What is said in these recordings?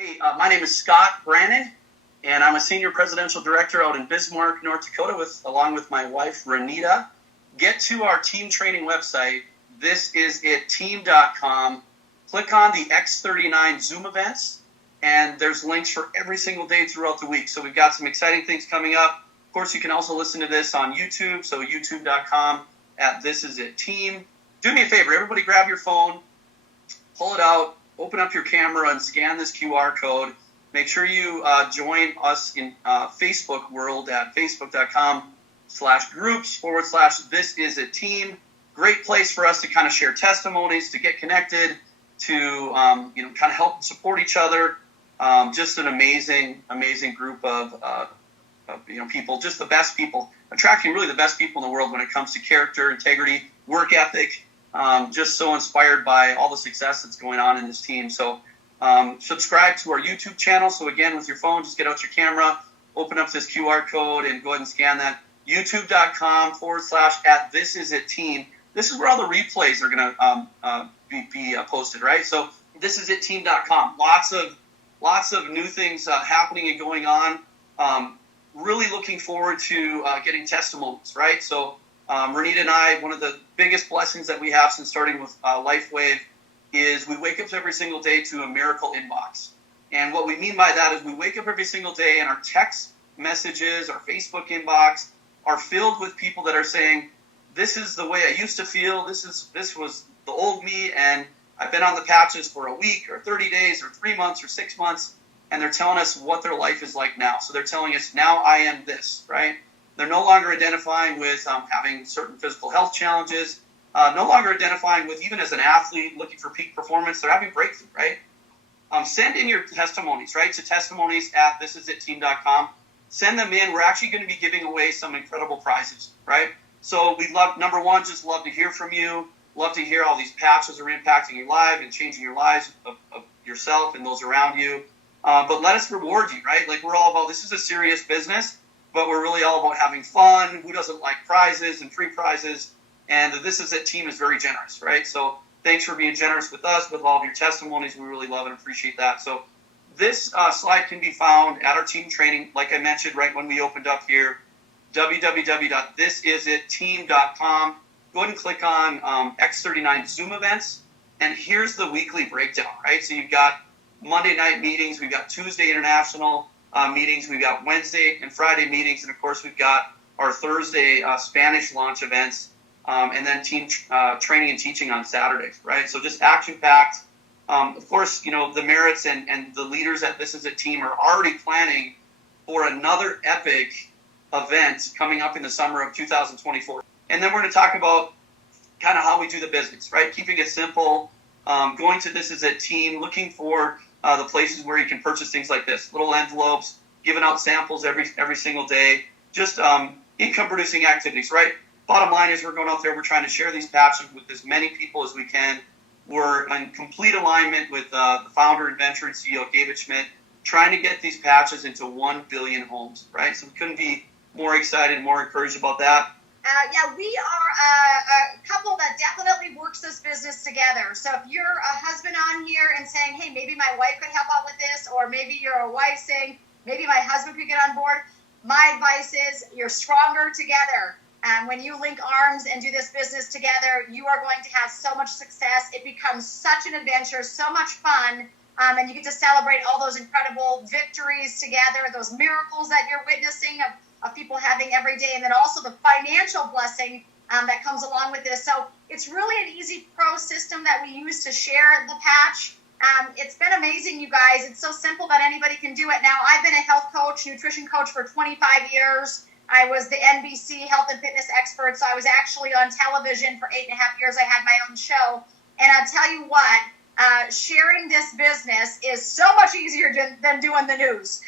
Hey, my name is Scott Brannon, and I'm a senior presidential director out in Bismarck, North Dakota, along with my wife, Renita. Get to our team training website, thisisitteam.com. Click on the X39 Zoom events, and there's links for every single day throughout the week. So we've got some exciting things coming up. Of course, you can also listen to this on YouTube, so youtube.com at thisisitteam. Do me a favor, everybody grab your phone, pull it out, open up your camera and scan this QR code. Make sure you join us in Facebook world at facebook.com/groups/thisisitteam. Great place for us to kind of share testimonies, to get connected, to kind of help and support each other. Just an amazing group of people, just the best people, attracting really the best people in the world when it comes to character, integrity, work ethic. Just so inspired by all the success that's going on in this team. So subscribe to our YouTube channel. So again, with your phone, just get out your camera, open up this QR code, and go ahead and scan that. youtube.com/@thisisitteam. This is where all the replays are going to be posted, right? So thisisitteam.com. Lots of new things happening and going on. Really looking forward to getting testimonies, right? So Renita and I, one of the biggest blessings that we have since starting with Lifewave is we wake up every single day to a miracle inbox. And what we mean by that is we wake up every single day and our text messages, our Facebook inbox are filled with people that are saying, this is the way I used to feel, this was the old me, and I've been on the patches for a week or 30 days or 3 months or 6 months, and they're telling us what their life is like now. So they're telling us, now I am this, right? They're no longer identifying with having certain physical health challenges, no longer identifying with, even as an athlete looking for peak performance, they're having breakthrough, right? Send in your testimonies, right, to testimonies@thisisitteam.com. Send them in. We're actually going to be giving away some incredible prizes, right? So we'd love, number one, just love to hear from you. Love to hear all these patches are impacting your life and changing your lives of yourself and those around you. But let us reward you, right? Like, we're all about, this is a serious business, but we're really all about having fun. Who doesn't like prizes and free prizes? And the This Is It team is very generous, right? So thanks for being generous with us, with all of your testimonies. We really love and appreciate that. So this slide can be found at our team training, like I mentioned right when we opened up here, www.thisisitteam.com. Go ahead and click on X39 Zoom events, and here's the weekly breakdown, right? So you've got Monday night meetings, we've got Tuesday international meetings, we've got Wednesday and Friday meetings, and of course we've got our Thursday Spanish launch events, and then team training and teaching on Saturdays, right? So just action-packed. Of course, the merits and the leaders at This Is It team are already planning for another epic event coming up in the summer of 2024. And then we're going to talk about kind of how we do the business, right? Keeping it simple, going to This Is It team, looking for the places where you can purchase things like this, little envelopes, giving out samples every single day, just income-producing activities, right? Bottom line is we're going out there, we're trying to share these patches with as many people as we can. We're in complete alignment with the founder, inventor, and CEO, David Schmidt, trying to get these patches into 1 billion homes, right? So we couldn't be more excited, more encouraged about that. We are a couple that definitely works this business together. So if you're a husband on here and saying, hey, maybe my wife could help out with this, or maybe you're a wife saying, maybe my husband could get on board, my advice is you're stronger together. When you link arms and do this business together, you are going to have so much success. It becomes such an adventure, so much fun, and you get to celebrate all those incredible victories together, those miracles that you're witnessing of people having every day, and then also the financial blessing that comes along with this. So it's really an easy pro system that we use to share the patch. It's been amazing, you guys. It's so simple that anybody can do it. Now, I've been a health coach, nutrition coach for 25 years. I was the NBC health and fitness expert, so I was actually on television for 8.5 years. I had my own show. And I'll tell you what, sharing this business is so much easier than doing the news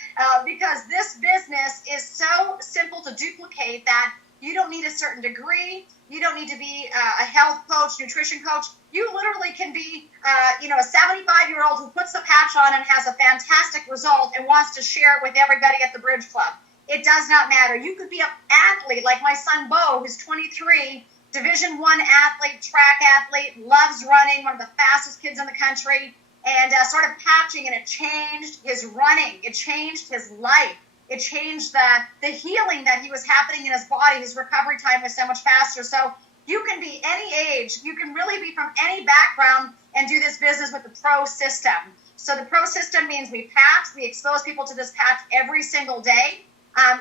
because this business is so simple to duplicate that you don't need a certain degree. You don't need to be a health coach, nutrition coach. You literally can be, a 75-year-old who puts the patch on and has a fantastic result and wants to share it with everybody at the Bridge Club. It does not matter. You could be an athlete like my son, Bo, who's 23, Division I athlete, track athlete, loves running, one of the fastest kids in the country. and started patching, and it changed his running. It changed his life. It changed the healing that he was happening in his body. His recovery time was so much faster. So you can be any age. You can really be from any background and do this business with the pro system. So the pro system means we patch. We expose people to this patch every single day.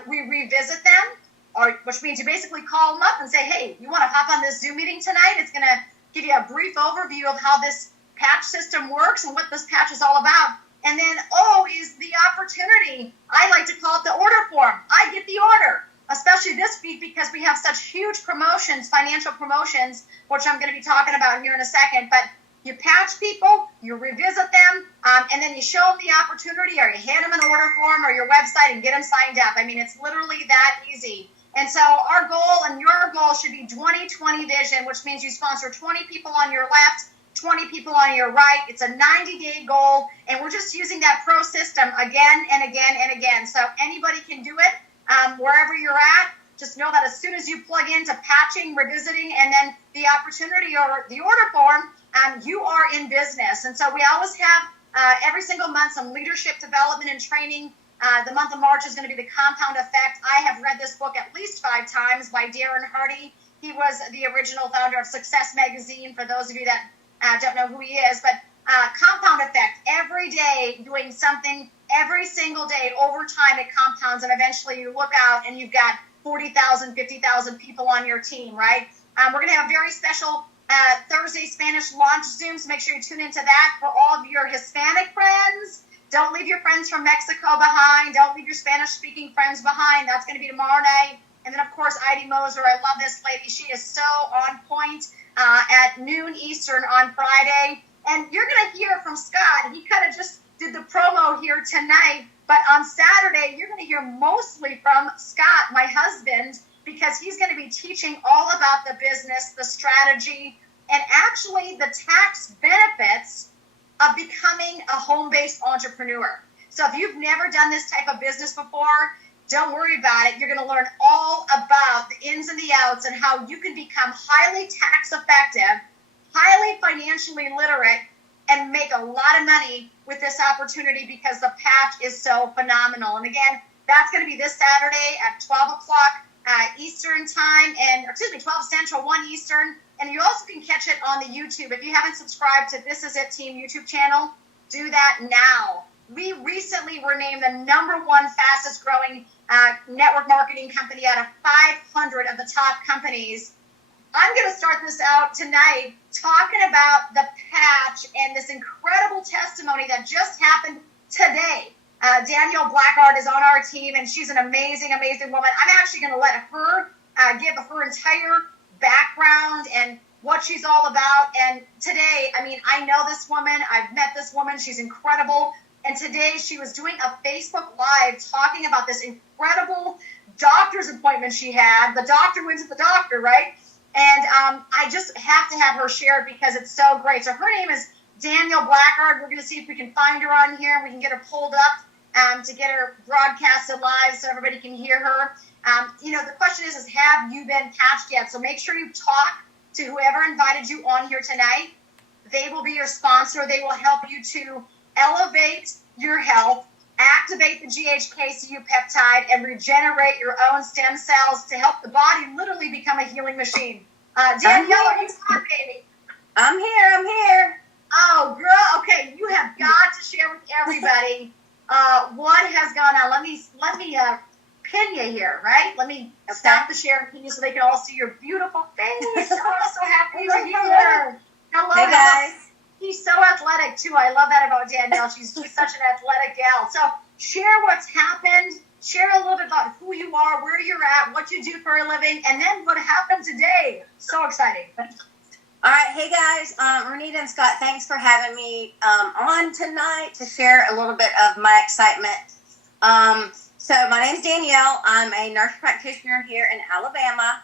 We revisit them, which means you basically call them up and say, hey, you want to hop on this Zoom meeting tonight? It's going to give you a brief overview of how this patch system works and what this patch is all about. And then O is the opportunity. I like to call it the order form. I get the order, especially this week because we have such huge promotions, financial promotions, which I'm going to be talking about here in a second. But you patch people, you revisit them, and then you show them the opportunity, or you hand them an order form or your website and get them signed up. I mean, it's literally that easy. And so our goal and your goal should be 20/20 vision, which means you sponsor 20 people on your left, 20 people on your right. It's a 90-day goal, and we're just using that pro system again and again and again. So anybody can do it wherever you're at. Just know that as soon as you plug into patching, revisiting, and then the opportunity or the order form, you are in business. And so we always have every single month some leadership development and training. The month of March is going to be the compound effect. I have read this book at least 5 times by Darren Hardy. He was the original founder of Success Magazine, for those of you that don't know who he is. But compound effect, every day doing something, every single day, over time it compounds, and eventually you look out and you've got 40,000, 50,000 people on your team, right? We're going to have a very special Thursday Spanish launch Zoom, so make sure you tune into that for all of your Hispanic friends. Don't leave your friends from Mexico behind. Don't leave your Spanish-speaking friends behind. That's going to be tomorrow night. And then, of course, Heidi Moser. I love this lady. She is so on point at noon Eastern on Friday. And you're going to hear from Scott. He kind of just did the promo here tonight. But on Saturday, you're going to hear mostly from Scott, my husband, because he's going to be teaching all about the business, the strategy, and actually the tax benefits of becoming a home-based entrepreneur. So if you've never done this type of business before, don't worry about it. You're going to learn all about the ins and the outs and how you can become highly tax effective, highly financially literate, and make a lot of money with this opportunity because the patch is so phenomenal. And again, that's going to be this Saturday at 12 o'clock Eastern time, 12 Central, 1 Eastern. And you also can catch it on the YouTube. If you haven't subscribed to This Is It Team YouTube channel, do that now. We recently were named the #1 fastest growing network marketing company out of 500 of the top companies. I'm going to start this out tonight talking about the patch and this incredible testimony that just happened today. Danielle Blackard is on our team, and she's an amazing, amazing woman. I'm actually going to let her give her entire background and what she's all about. And today, I mean, I know this woman. I've met this woman. She's incredible. And today she was doing a Facebook Live talking about this incredible doctor's appointment she had. The doctor went to the doctor, right? And I just have to have her share it because it's so great. So her name is Danielle Blackard. We're going to see if we can find her on here and we can get her pulled up to get her broadcasted live so everybody can hear her. The question is have you been patched yet? So make sure you talk to whoever invited you on here tonight. They will be your sponsor. They will help you to elevate your health, activate the GHKCU peptide, and regenerate your own stem cells to help the body literally become a healing machine. Danielle, are you on, baby? I'm here. Oh, girl. Okay, you have got to share with everybody what has gone on. Let me pin you here, right? Let me stop the share and pin you so they can all see your beautiful face. Oh, I'm so happy you're here. Hello, hey guys. She's so athletic too. I love that about Danielle. She's such an athletic gal. So share what's happened. Share a little bit about who you are, where you're at, what you do for a living, and then what happened today. So exciting. All right. Hey guys, Renita and Scott, thanks for having me on tonight to share a little bit of my excitement. So my name's Danielle. I'm a nurse practitioner here in Alabama.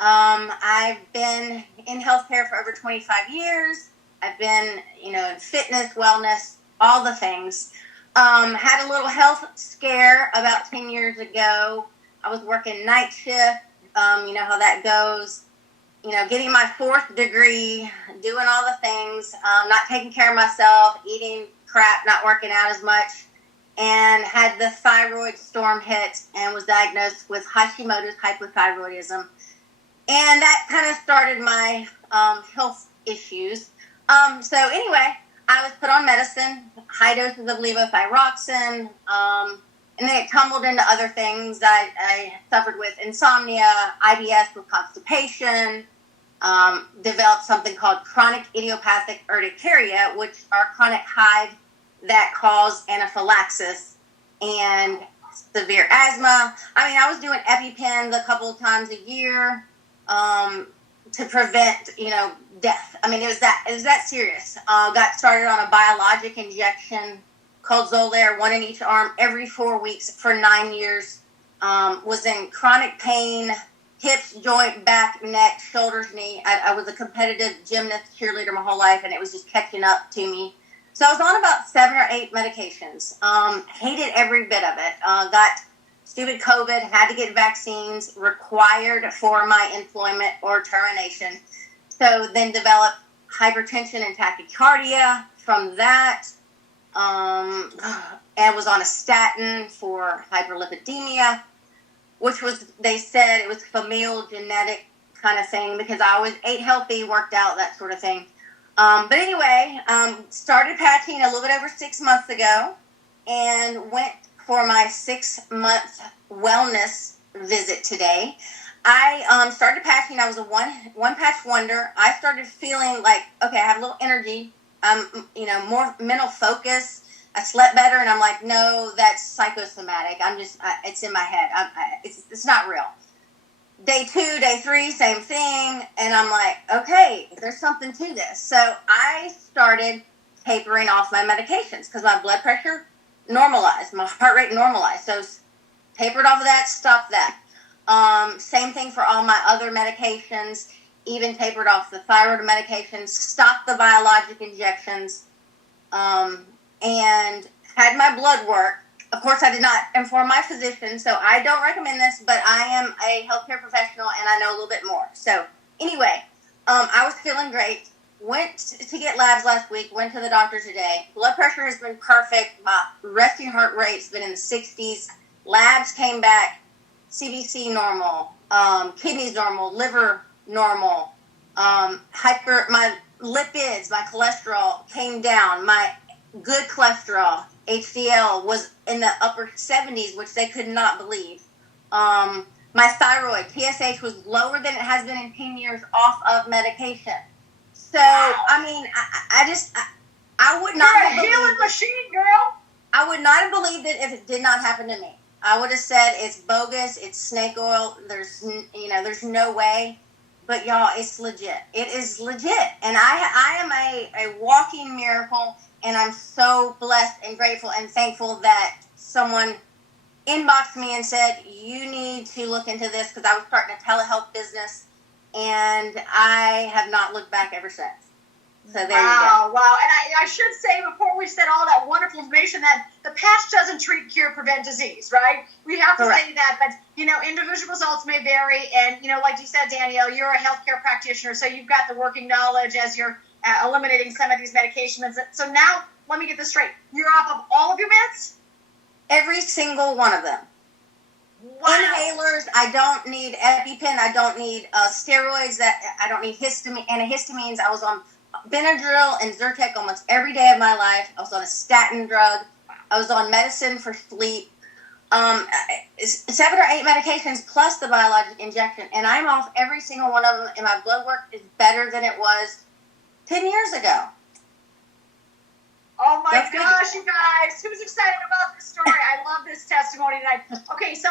I've been in healthcare for over 25 years. I've been, in fitness, wellness, all the things. Had a little health scare about 10 years ago. I was working night shift. You know how that goes. getting my 4th degree, doing all the things, not taking care of myself, eating crap, not working out as much, and had the thyroid storm hit and was diagnosed with Hashimoto's hypothyroidism. And that kind of started my health issues. So anyway, I was put on medicine, high doses of levothyroxine, and then it tumbled into other things. I suffered with insomnia, IBS with constipation, developed something called chronic idiopathic urticaria, which are chronic hives that cause anaphylaxis and severe asthma. I mean, I was doing EpiPens a couple of times a year to prevent, death. I mean, it was that serious. Got started on a biologic injection called Xolair, 1 in each arm, every 4 weeks for 9 years. Was in chronic pain, hips, joint, back, neck, shoulders, knee. I was a competitive gymnast, cheerleader my whole life, and it was just catching up to me. So I was on about 7 or 8 medications. Hated every bit of it. Got stupid COVID, had to get vaccines required for my employment or termination. So then developed hypertension and tachycardia from that. And was on a statin for hyperlipidemia, which was, they said it was familial genetic kind of thing because I always ate healthy, worked out, that sort of thing. But anyway, started patching a little bit over 6 months ago and went for my 6-month wellness visit today. I started patching. I was a one patch wonder. I started feeling like, okay, I have a little energy. More mental focus. I slept better, and I'm like, no, that's psychosomatic. It's in my head. It's not real. Day 2, day 3, same thing. And I'm like, okay, there's something to this. So I started tapering off my medications because my blood pressure normalized, my heart rate normalized. So tapered off of that, stopped that. Same thing for all my other medications, even tapered off the thyroid medications, stopped the biologic injections, and had my blood work. Of course, I did not inform my physician, so I don't recommend this, but I am a healthcare professional and I know a little bit more. So anyway, I was feeling great. Went to get labs last week, went to the doctor today. Blood pressure has been perfect. My resting heart rate's been in the 60s. Labs came back, CBC normal, kidneys normal, liver normal, my lipids, my cholesterol came down. My good cholesterol, HDL, was in the upper 70s, which they could not believe. My thyroid, TSH, was lower than it has been in 10 years off of medication. So, I mean, I would not have believed. You're a healing machine, girl. I would not have believed it if it did not happen to me. I would have said it's bogus, it's snake oil, there's no way. But y'all, it's legit. It is legit. And I am a walking miracle, and I'm so blessed and grateful and thankful that someone inboxed me and said, you need to look into this, because I was starting a telehealth business, and I have not looked back ever since. So there you go. Wow. And I should say, before we said all that wonderful information, that the patch doesn't treat, cure, prevent disease, right? We have to say that, but, individual results may vary. And, like you said, Danielle, you're a healthcare practitioner, so you've got the working knowledge as you're eliminating some of these medications. So now, let me get this straight. You're off of all of your meds? Every single one of them. Wow. Inhalers, I don't need EpiPen, I don't need steroids, I don't need antihistamines. I was on Benadryl and Zyrtec almost every day of my life. I was on a statin drug. I was on medicine for sleep. 7 or 8 medications plus the biologic injection, and I'm off every single one of them, and my blood work is better than it was 10 years ago. Oh my gosh, you guys. Who's excited about this story? I love this testimony tonight. Okay, so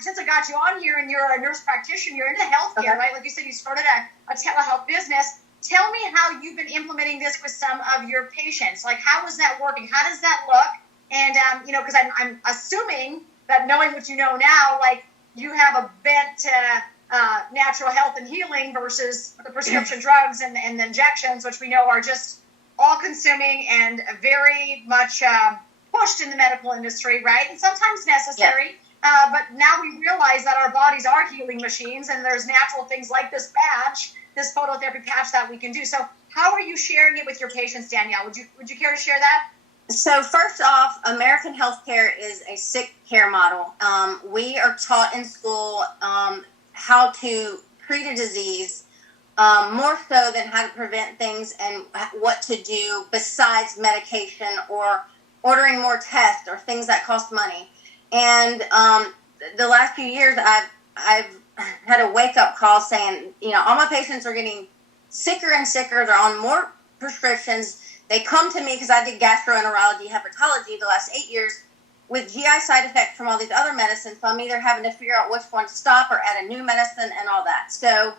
since I got you on here and you're a nurse practitioner, you're into healthcare, right? Like you said, you started a telehealth business. Tell me how you've been implementing this with some of your patients. Like, how is that working? How does that look? And, because I'm assuming that knowing what you know now, like, you have a bent to natural health and healing versus the prescription drugs and the injections, which we know are just all-consuming and very much pushed in the medical industry, right? And sometimes necessary. But now we realize that our bodies are healing machines, and there's natural things like this patch this phototherapy patch that we can do. So how are you sharing it with your patients, Danielle? Would you care to share that? So first off, American healthcare is a sick care model. We are taught in school how to treat a disease more so than how to prevent things and what to do besides medication or ordering more tests or things that cost money. And the last few years, I've had a wake-up call saying, all my patients are getting sicker and sicker. They're on more prescriptions. They come to me because I did gastroenterology, hepatology the last 8 years with GI side effects from all these other medicines. So I'm either having to figure out which one to stop or add a new medicine and all that. So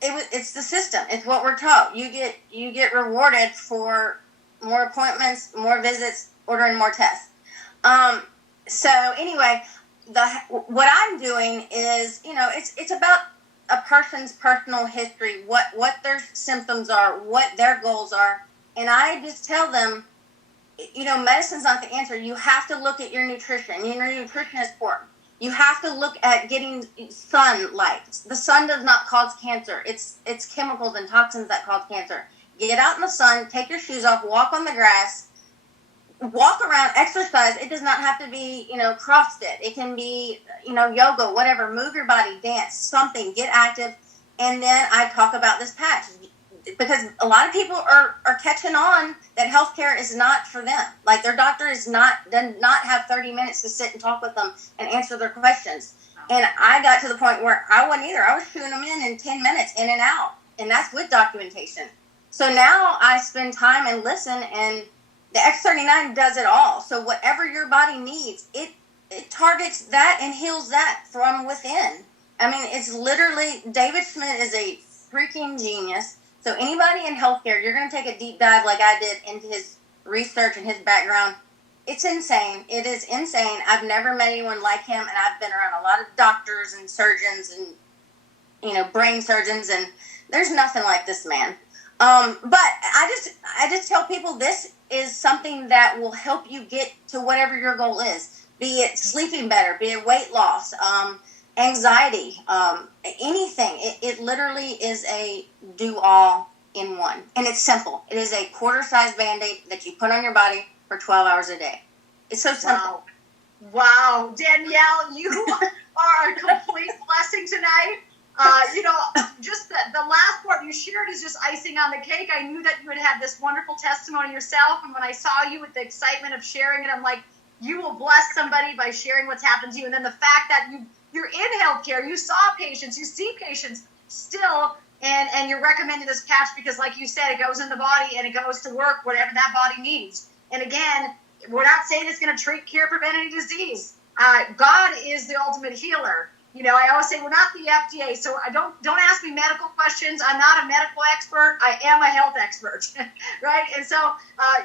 it's the system. It's what we're taught. You get rewarded for more appointments, more visits, ordering more tests. So anyway, what I'm doing is, it's about a person's personal history, what their symptoms are, what their goals are. And I just tell them, medicine's not the answer. You have to look at your nutrition. Your nutrition is important. You have to look at getting sunlight. The sun does not cause cancer. It's chemicals and toxins that cause cancer. Get out in the sun, take your shoes off, walk on the grass, walk around, exercise. It does not have to be, CrossFit. It can be, yoga, whatever. Move your body, dance, something, get active. And then I talk about this patch because a lot of people are catching on that healthcare is not for them. Like their doctor does not have 30 minutes to sit and talk with them and answer their questions. And I got to the point where I wasn't either. I was shooing them in 10 minutes, in and out. And that's with documentation. So now I spend time and listen, and the X39 does it all. So whatever your body needs, it targets that and heals that from within. I mean, it's literally, David Schmidt is a freaking genius. So anybody in healthcare, you're going to take a deep dive like I did into his research and his background. It's insane. It is insane. I've never met anyone like him, and I've been around a lot of doctors and surgeons and, brain surgeons, and there's nothing like this man. But I just tell people this is something that will help you get to whatever your goal is, be it sleeping better, be it weight loss, anxiety, anything. It literally is a do all in one. And it's simple. It is a quarter-size Band-Aid that you put on your body for 12 hours a day. It's so simple. Wow. Danielle, you are a complete blessing tonight. Just the last part you shared is just icing on the cake. I knew that you would have this wonderful testimony yourself. And when I saw you with the excitement of sharing it, I'm like, you will bless somebody by sharing what's happened to you. And then the fact that you're in healthcare, you saw patients, you see patients still, and you're recommending this patch because, like you said, it goes in the body and it goes to work, whatever that body needs. And again, we're not saying it's going to treat, cure, prevent any disease. God is the ultimate healer. I always say we're not the FDA, so I don't ask me medical questions. I'm not a medical expert. I am a health expert, right? And so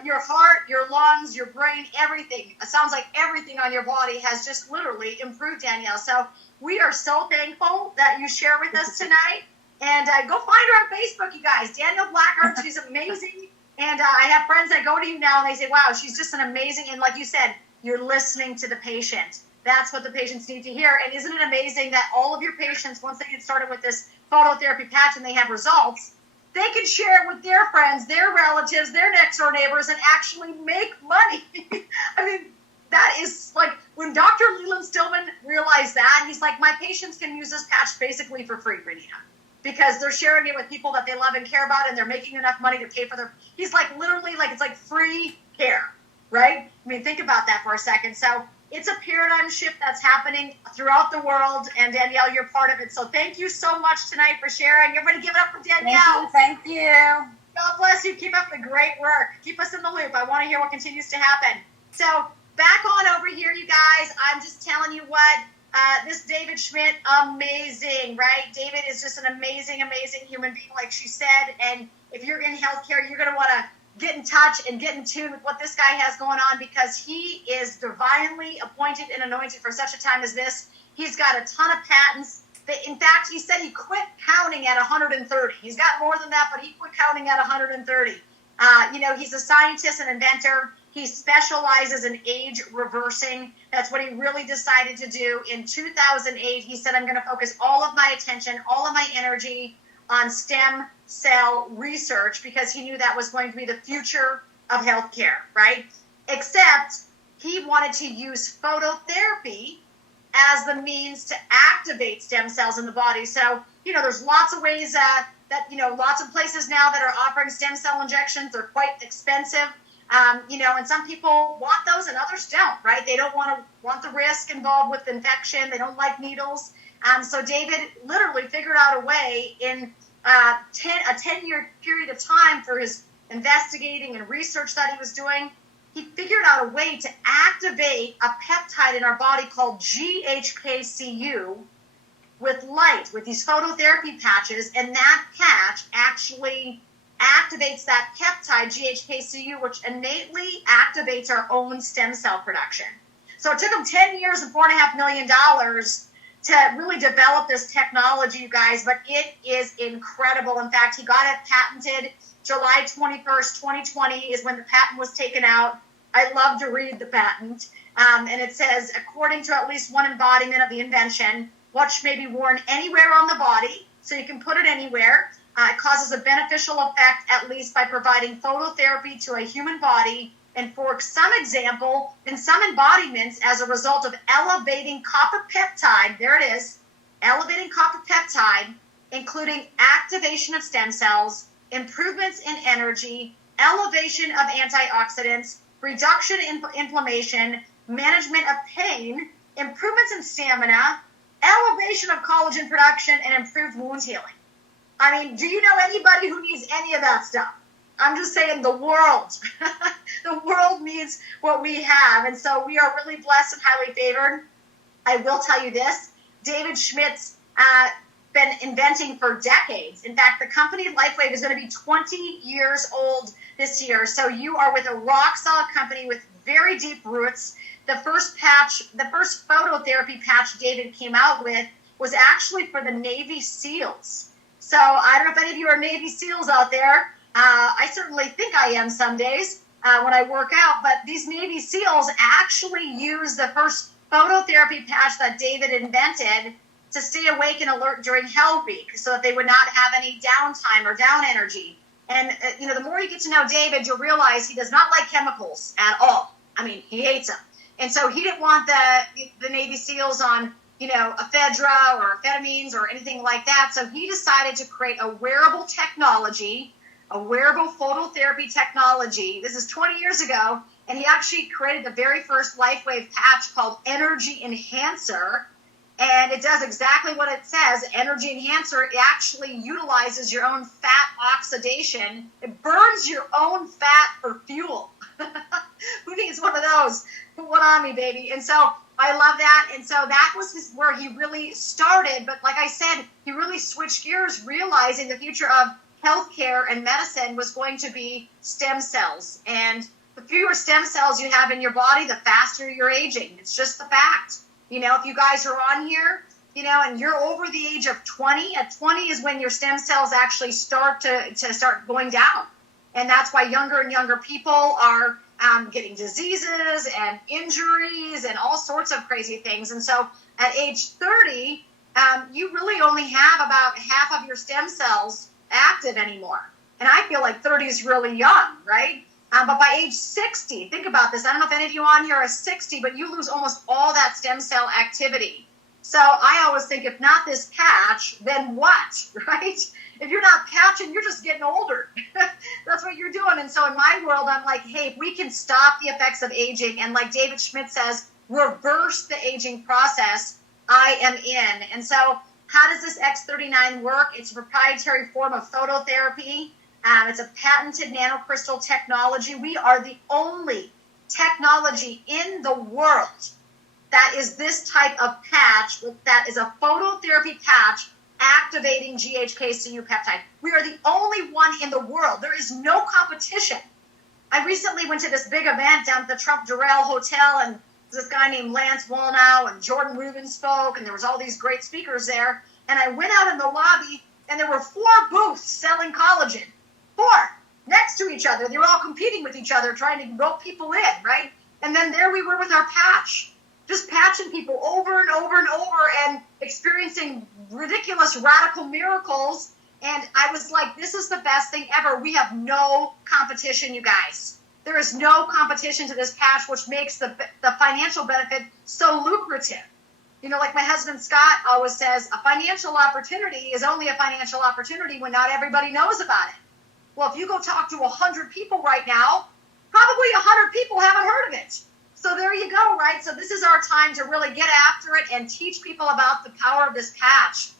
your heart, your lungs, your brain, everything. It sounds like everything on your body has just literally improved, Danielle. So we are so thankful that you share with us tonight. And go find her on Facebook, you guys. Danielle Blackheart, she's amazing. And I have friends that go to you now, and they say, wow, she's just an amazing, and like you said, you're listening to the patient. That's what the patients need to hear. And isn't it amazing that all of your patients, once they get started with this phototherapy patch and they have results, they can share it with their friends, their relatives, their next-door neighbors, and actually make money. I mean, that is like when Dr. Leland Stillman realized that, he's like, my patients can use this patch basically for free, Renita, because they're sharing it with people that they love and care about, and they're making enough money to pay for their, he's like literally like, it's like free care, right? I mean, think about that for a second. So it's a paradigm shift that's happening throughout the world, and Danielle, you're part of it. So thank you so much tonight for sharing. Everybody give it up for Danielle. Thank you. God bless you. Keep up the great work. Keep us in the loop. I want to hear what continues to happen. So back on over here, you guys. I'm just telling you what, this David Schmidt, amazing, right? David is just an amazing, amazing human being, like she said. And if you're in healthcare, you're going to want to get in touch and get in tune with what this guy has going on, because he is divinely appointed and anointed for such a time as this. He's got a ton of patents. In fact, he said he quit counting at 130. He's got more than that, but he quit counting at 130. He's a scientist and inventor. He specializes in age reversing. That's what he really decided to do. In 2008, he said, I'm going to focus all of my attention, all of my energy on stem cell research because he knew that was going to be the future of healthcare, right? Except he wanted to use phototherapy as the means to activate stem cells in the body. So, there's lots of ways that, lots of places now that are offering stem cell injections. They're quite expensive. And some people want those and others don't, right? They don't want the risk involved with infection. They don't like needles. So David literally figured out a way in a 10-year period of time for his investigating and research that he was doing. He figured out a way to activate a peptide in our body called GHKCU with light, with these phototherapy patches, and that patch actually activates that peptide, GHKCU, which innately activates our own stem cell production. So it took him 10 years and $4.5 million to really develop this technology, you guys, but it is incredible. In fact, he got it patented July 21st, 2020 is when the patent was taken out. I love to read the patent. And it says, according to at least one embodiment of the invention, which may be worn anywhere on the body, so you can put it anywhere. It causes a beneficial effect, at least by providing phototherapy to a human body, and for some example, in some embodiments, as a result of elevating copper peptide, there it is, elevating copper peptide, including activation of stem cells, improvements in energy, elevation of antioxidants, reduction in inflammation, management of pain, improvements in stamina, elevation of collagen production, and improved wound healing. I mean, do you know anybody who needs any of that stuff? I'm just saying the world. The world needs what we have. And so we are really blessed and highly favored. I will tell you this. David Schmidt's been inventing for decades. In fact, the company Lifewave is going to be 20 years old this year. So you are with a rock-solid company with very deep roots. The first phototherapy patch David came out with was actually for the Navy SEALs. So I don't know if any of you are Navy SEALs out there. I certainly think I am some days when I work out. But these Navy SEALs actually use the first phototherapy patch that David invented to stay awake and alert during Hell Week so that they would not have any downtime or down energy. And, the more you get to know David, you'll realize he does not like chemicals at all. I mean, he hates them. And so he didn't want the Navy SEALs on, ephedra or amphetamines or anything like that. So he decided to create a wearable technology, a wearable phototherapy technology. This is 20 years ago. And he actually created the very first Lifewave patch called Energy Enhancer. And it does exactly what it says, Energy Enhancer. It actually utilizes your own fat oxidation. It burns your own fat for fuel. Who needs one of those? Put one on me, baby. And so I love that. And so that was where he really started. But like I said, he really switched gears, realizing the future of healthcare and medicine was going to be stem cells. And the fewer stem cells you have in your body, the faster you're aging. It's just the fact. If you guys are on here, and you're over the age of 20, at 20 is when your stem cells actually start to start going down. And that's why younger and younger people are getting diseases and injuries and all sorts of crazy things. And so at age 30, you really only have about half of your stem cells active anymore. And I feel like 30 is really young, right? But by age 60, think about this. I don't know if any of you on here are 60, but you lose almost all that stem cell activity. So I always think, if not this patch, then what, right? If you're not patching, you're just getting older. That's what you're doing. And so in my world, I'm like, hey, if we can stop the effects of aging and, like David Schmidt says, reverse the aging process, I am in. And so how does this X39 work? It's a proprietary form of phototherapy. It's a patented nanocrystal technology. We are the only technology in the world that is this type of patch, that is a phototherapy patch activating GHKCU peptide. We are the only one in the world. There is no competition. I recently went to this big event down at the Trump Durrell Hotel, and this guy named Lance Wallnau and Jordan Rubin spoke, and there was all these great speakers there. And I went out in the lobby, and there were 4 booths selling collagen. 4. next to each other. They were all competing with each other, trying to rope people in, right? And then there we were with our patch, just patching people over and over and over and experiencing ridiculous, radical miracles. And I was like, this is the best thing ever. We have no competition, you guys. There is no competition to this patch, which makes the financial benefit so lucrative. You know, like my husband Scott always says, a financial opportunity is only a financial opportunity when not everybody knows about it. Well, if you go talk to 100 people right now, probably 100 people haven't heard of it. So there you go, right? So this is our time to really get after it and teach people about the power of this patch.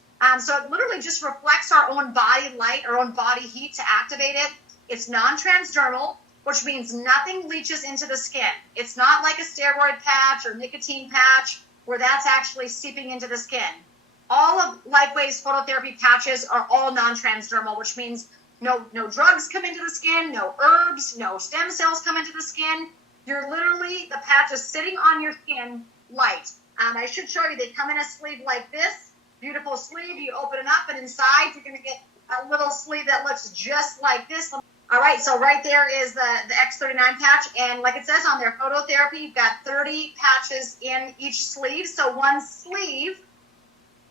So it literally just reflects our own body light, our own body heat to activate it. It's non-transdermal, which means nothing leaches into the skin. It's not like a steroid patch or nicotine patch where that's actually seeping into the skin. All of Lifewave's phototherapy patches are all non-transdermal, which means no drugs come into the skin, no herbs, no stem cells come into the skin. You're literally, the patch is sitting on your skin light. I should show you, they come in a sleeve like this, beautiful sleeve. You open it up and inside you're going to get a little sleeve that looks just like this. All right, so right there is the X39 patch, and like it says on there, phototherapy, you've got 30 patches in each sleeve, so one sleeve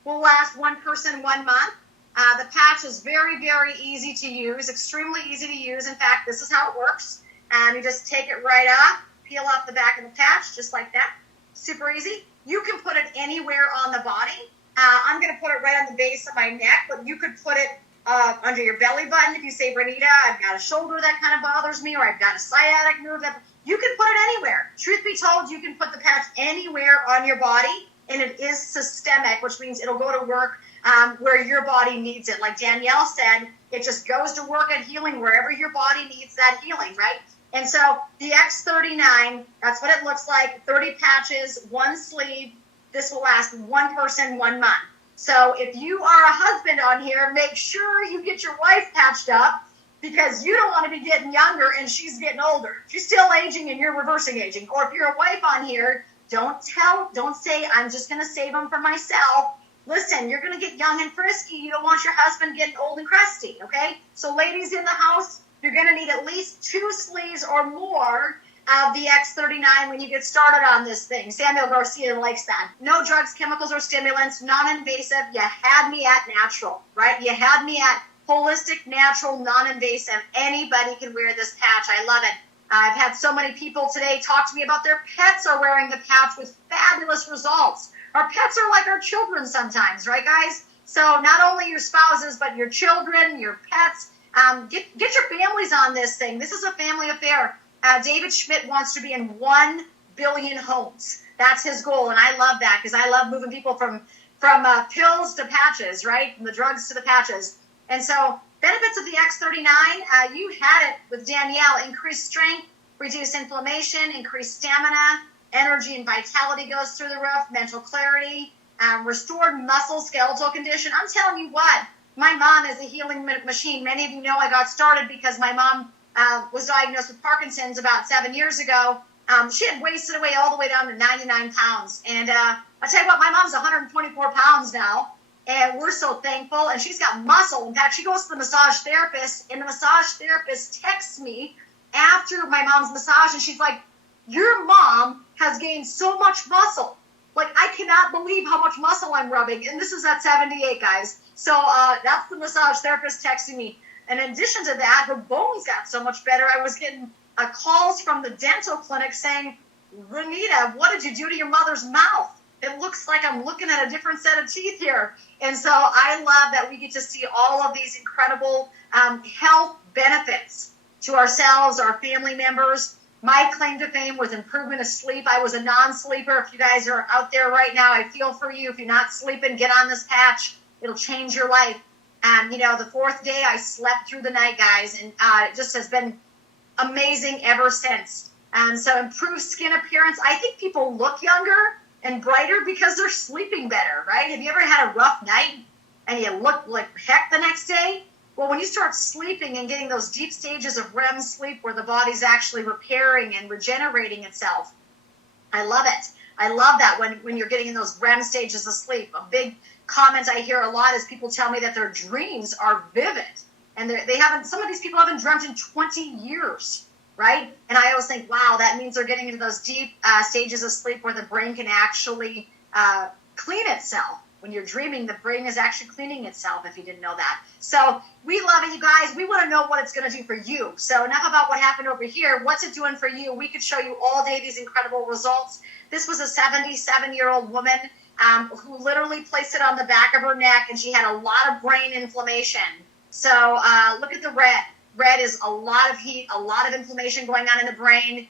will last one person 1 month. The patch is very, very easy to use, extremely easy to use. In fact, this is how it works. You just take it right off, peel off the back of the patch, just like that. Super easy. You can put it anywhere on the body. I'm going to put it right on the base of my neck, but you could put it under your belly button. If you say, Renita, I've got a shoulder that kind of bothers me, or I've got a sciatic nerve that, you can put it anywhere. Truth be told, you can put the patch anywhere on your body, and it is systemic, which means it'll go to work where your body needs it. Like Danielle said, it just goes to work at healing wherever your body needs that healing, right? And so the X39, that's what it looks like, 30 patches, one sleeve. This will last one person 1 month. So if you are a husband on here, make sure you get your wife patched up, because you don't want to be getting younger and she's getting older. She's still aging and you're reversing aging. Or if you're a wife on here, don't say, I'm just going to save them for myself. Listen, you're going to get young and frisky. You don't want your husband getting old and crusty, okay? So ladies in the house, you're going to need at least 2 sleeves or more of the X39 when you get started on this thing. Samuel Garcia likes that. No drugs, chemicals, or stimulants, non-invasive. You had me at natural, right? You had me at holistic, natural, non-invasive. Anybody can wear this patch. I love it. I've had so many people today talk to me about their pets are wearing the patch with fabulous results. Our pets are like our children sometimes, right, guys? So not only your spouses, but your children, your pets. Get your families on this thing. This is a family affair. David Schmidt wants to be in 1 billion homes. That's his goal, and I love that, because I love moving people from pills to patches, right? From the drugs to the patches. And so benefits of the X39, you had it with Danielle: increased strength, reduce inflammation, increased stamina, energy and vitality goes through the roof, mental clarity, restored muscle skeletal condition. I'm telling you what, my mom is a healing machine. Many of you know I got started because my mom was diagnosed with Parkinson's about 7 years ago. She had wasted away all the way down to 99 pounds. And I'll tell you what, my mom's 124 pounds now. And we're so thankful. And she's got muscle. In fact, she goes to the massage therapist, and the massage therapist texts me after my mom's massage, and she's like, your mom has gained so much muscle. Like, I cannot believe how much muscle I'm rubbing. And this is at 78, guys. So that's the massage therapist texting me. And in addition to that, her bones got so much better. I was getting calls from the dental clinic saying, Renita, what did you do to your mother's mouth? It looks like I'm looking at a different set of teeth here. And so I love that we get to see all of these incredible health benefits to ourselves, our family members. My claim to fame was improvement of sleep. I was a non-sleeper. If you guys are out there right now, I feel for you. If you're not sleeping, get on this patch. It'll change your life. The 4th day I slept through the night, guys, and it just has been amazing ever since. So improved skin appearance. I think people look younger and brighter because they're sleeping better, right? Have you ever had a rough night and you look like heck the next day? Well, when you start sleeping and getting those deep stages of REM sleep where the body's actually repairing and regenerating itself, I love it. I love that when you're getting in those REM stages of sleep. A big comment I hear a lot is people tell me that their dreams are vivid. and they haven't. Some of these people haven't dreamt in 20 years, right? And I always think, wow, that means they're getting into those deep stages of sleep where the brain can actually clean itself. When you're dreaming, the brain is actually cleaning itself, if you didn't know that. So we love it, you guys. We want to know what it's going to do for you. So enough about what happened over here. What's it doing for you? We could show you all day these incredible results. This was a 77-year-old woman who literally placed it on the back of her neck, and she had a lot of brain inflammation. So look at the red. Red is a lot of heat, a lot of inflammation going on in the brain.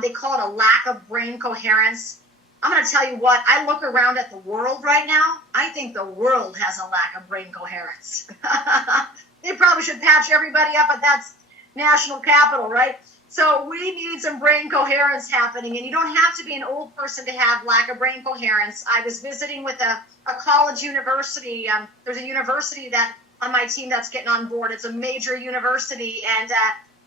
They call it a lack of brain coherence. I'm going to tell you what, I look around at the world right now. I think the world has a lack of brain coherence. They probably should patch everybody up at that national capital, right? So we need some brain coherence happening. And you don't have to be an old person to have lack of brain coherence. I was visiting with a college university. There's a university that on my team that's getting on board. It's a major university. And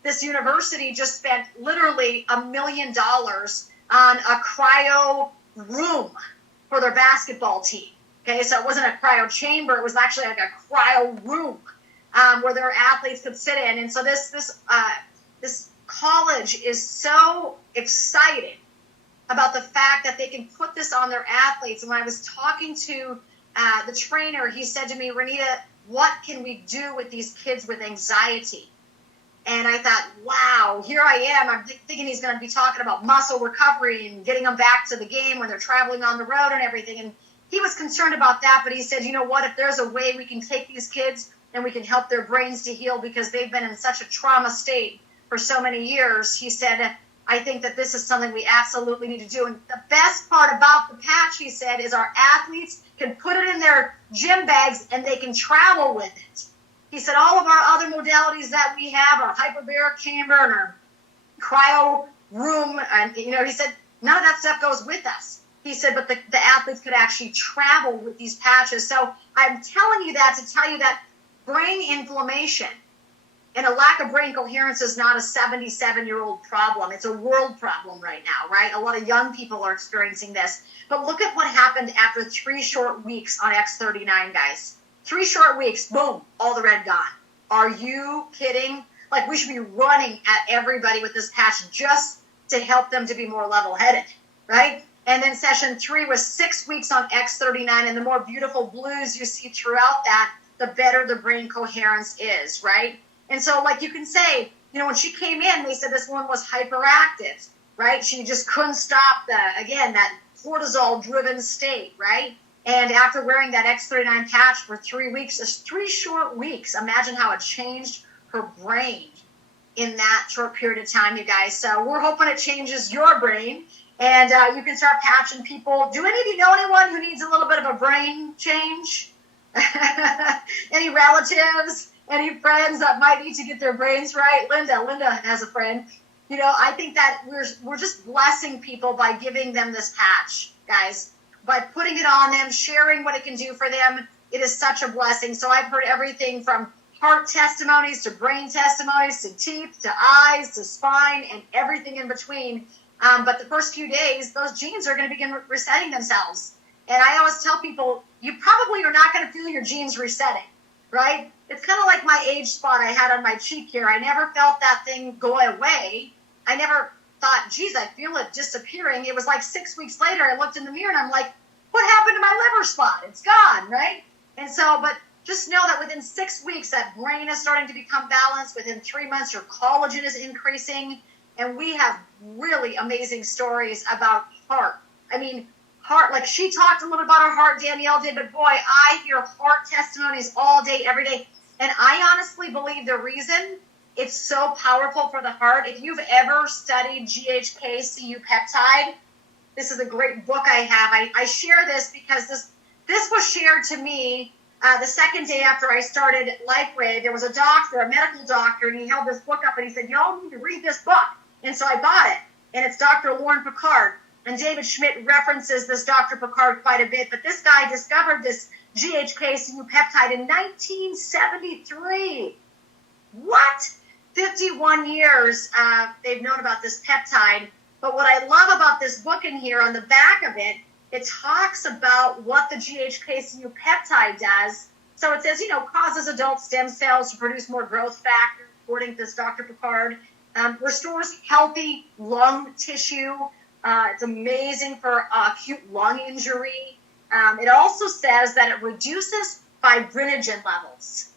this university just spent literally $1 million on a cryo room for their basketball team. Okay, so it wasn't a cryo chamber, it was actually like a cryo room where their athletes could sit in. And so this college is so excited about the fact that they can put this on their athletes. And when I was talking to the trainer, he said to me, Renita, what can we do with these kids with anxiety? And I thought, wow, here I am. I'm thinking he's going to be talking about muscle recovery and getting them back to the game when they're traveling on the road and everything. And he was concerned about that, but he said, you know what, if there's a way we can take these kids and we can help their brains to heal because they've been in such a trauma state for so many years, he said, I think that this is something we absolutely need to do. And the best part about the patch, he said, is our athletes can put it in their gym bags and they can travel with it. He said all of our other modalities that we have, our hyperbaric chamber and our cryo room, and he said none of that stuff goes with us. He said, but the athletes could actually travel with these patches. So I'm telling you that to tell you that brain inflammation and a lack of brain coherence is not a 77-year-old problem. It's a world problem right now, right? A lot of young people are experiencing this. But look at what happened after 3 short weeks on X39, guys. 3 short weeks, boom, all the red gone. Are you kidding? Like, we should be running at everybody with this patch just to help them to be more level-headed, right? And then session 3 was 6 weeks on X39, and the more beautiful blues you see throughout that, the better the brain coherence is, right? And so, like, you can say, when she came in, they said this one was hyperactive, right? She just couldn't stop that cortisol-driven state, right? And after wearing that X39 patch for 3 weeks, just 3 short weeks, imagine how it changed her brain in that short period of time, you guys. So we're hoping it changes your brain, and you can start patching people. Do any of you know anyone who needs a little bit of a brain change? Any relatives? Any friends that might need to get their brains right? Linda has a friend. I think that we're just blessing people by giving them this patch, guys. By putting it on them, sharing what it can do for them, it is such a blessing. So I've heard everything from heart testimonies to brain testimonies to teeth to eyes to spine and everything in between. But the first few days, those genes are going to begin resetting themselves. And I always tell people, you probably are not going to feel your genes resetting, right? It's kind of like my age spot I had on my cheek here. I never felt that thing go away. I never thought, geez, I feel it disappearing. It was like 6 weeks later, I looked in the mirror and I'm like, what happened to my liver spot? It's gone, right? And so, but just know that within 6 weeks, that brain is starting to become balanced. Within 3 months, your collagen is increasing. And we have really amazing stories about heart. I mean, heart, like she talked a little bit about her heart, Danielle did, but boy, I hear heart testimonies all day, every day. And I honestly believe the reason it's so powerful for the heart, if you've ever studied GHK-CU peptide, this is a great book I have. I share this because this was shared to me the second day after I started Lifewave. There was a doctor, a medical doctor, and he held this book up and he said, y'all need to read this book. And so I bought it. And it's Dr. Lauren Picard. And David Schmidt references this Dr. Picard quite a bit. But this guy discovered this GHK-CU peptide in 1973. What? 51 years they've known about this peptide. But what I love about this book in here, on the back of it, it talks about what the GHK-CU peptide does So it says, causes adult stem cells to produce more growth factor, according to this Dr. Picard. Restores healthy lung tissue. It's amazing for acute lung injury. It also says that it reduces fibrinogen levels.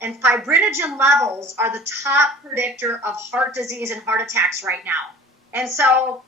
And fibrinogen levels are the top predictor of heart disease and heart attacks right now. And so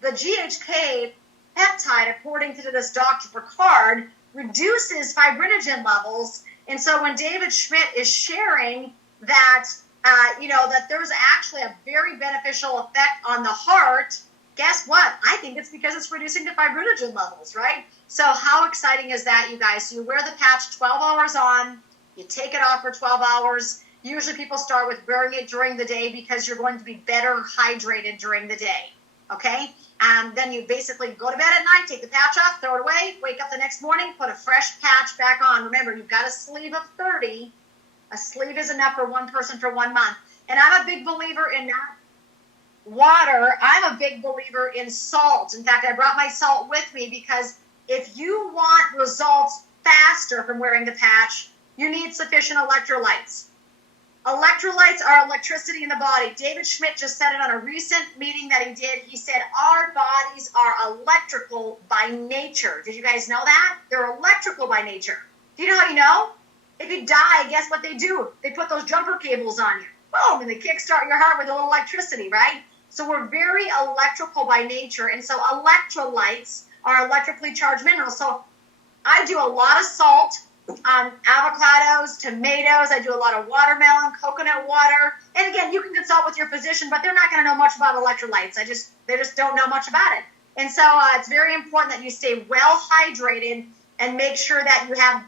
the GHK peptide, according to this Dr. Picard, reduces fibrinogen levels. And so when David Schmidt is sharing that, that there's actually a very beneficial effect on the heart, guess what? I think it's because it's reducing the fibrinogen levels, right? So how exciting is that, you guys? So you wear the patch 12 hours on, you take it off for 12 hours. Usually people start with wearing it during the day because you're going to be better hydrated during the day, okay? And then you basically go to bed at night, take the patch off, throw it away, wake up the next morning, put a fresh patch back on. Remember, you've got a sleeve of 30. A sleeve is enough for one person for 1 month. And I'm a big believer in that. Water, I'm a big believer in salt. In fact, I brought my salt with me because if you want results faster from wearing the patch, you need sufficient electrolytes. Electrolytes are electricity in the body. David Schmidt just said it on a recent meeting that he did. He said, our bodies are electrical by nature. Did you guys know that? They're electrical by nature. Do you know how you know? If you die, guess what they do? They put those jumper cables on you. Boom, and they kickstart your heart with a little electricity, right? So we're very electrical by nature. And so electrolytes are electrically charged minerals. So I do a lot of salt on avocados, tomatoes. I do a lot of watermelon, coconut water. And again, you can consult with your physician, but they're not going to know much about electrolytes. They just don't know much about it. And so it's very important that you stay well hydrated and make sure that you have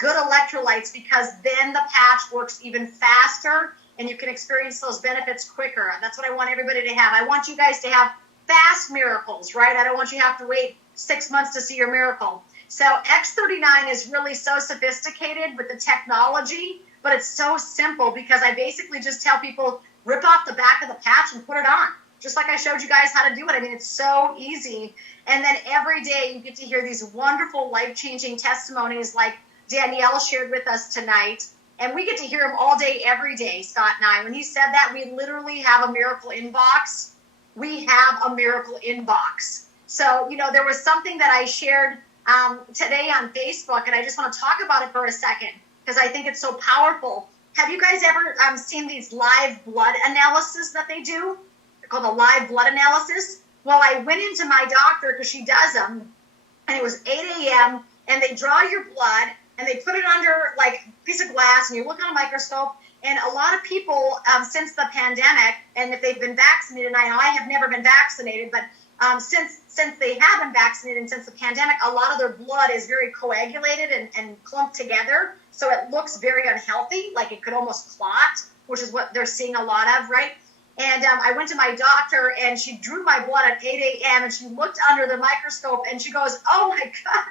good electrolytes, because then the patch works even faster and you can experience those benefits quicker. That's what I want everybody to have. I want you guys to have fast miracles, right? I don't want you to have to wait 6 months to see your miracle. So X39 is really so sophisticated with the technology, but it's so simple because I basically just tell people, rip off the back of the patch and put it on. Just like I showed you guys how to do it. I mean, it's so easy. And then every day you get to hear these wonderful life-changing testimonies like Danielle shared with us tonight. And we get to hear them all day, every day, Scott and I. When he said that, we literally have a miracle inbox. We have a miracle inbox. So, there was something that I shared today on Facebook, and I just want to talk about it for a second because I think it's so powerful. Have you guys ever seen these live blood analysis that they do? They're called a live blood analysis. Well, I went into my doctor because she does them, and it was 8 a.m., and they draw your blood, and they put it under like a piece of glass, and you look on a microscope, and a lot of people since the pandemic, and if they've been vaccinated, and I know I have never been vaccinated, but since they have been vaccinated and since the pandemic, a lot of their blood is very coagulated and clumped together. So it looks very unhealthy, like it could almost clot, which is what they're seeing a lot of, right? And I went to my doctor, and she drew my blood at 8 a.m., and she looked under the microscope, and she goes, oh, my God.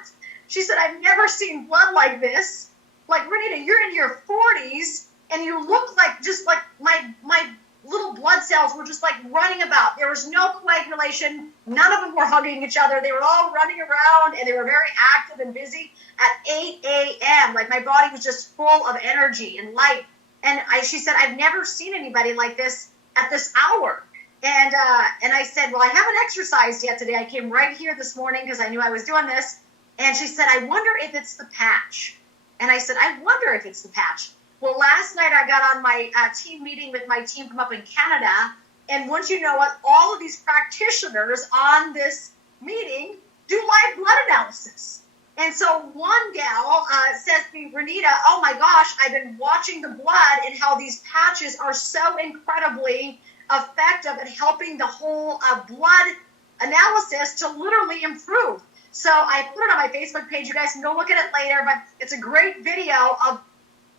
She said, I've never seen blood like this. Like, Renita, you're in your 40s, and you look like just like my little blood cells were just like running about. There was no coagulation. None of them were hugging each other. They were all running around, and they were very active and busy at 8 a.m. Like, my body was just full of energy and light. And she said, I've never seen anybody like this at this hour. And I said, well, I haven't exercised yet today. I came right here this morning because I knew I was doing this. And she said, I wonder if it's the patch. And I said, I wonder if it's the patch. Well, last night I got on my team meeting with my team from up in Canada, and once you know what, all of these practitioners on this meeting do live blood analysis. And so one gal says to me, Renita, oh my gosh, I've been watching the blood and how these patches are so incredibly effective at helping the whole blood analysis to literally improve. So I put it on my Facebook page. You guys can go look at it later, but it's a great video of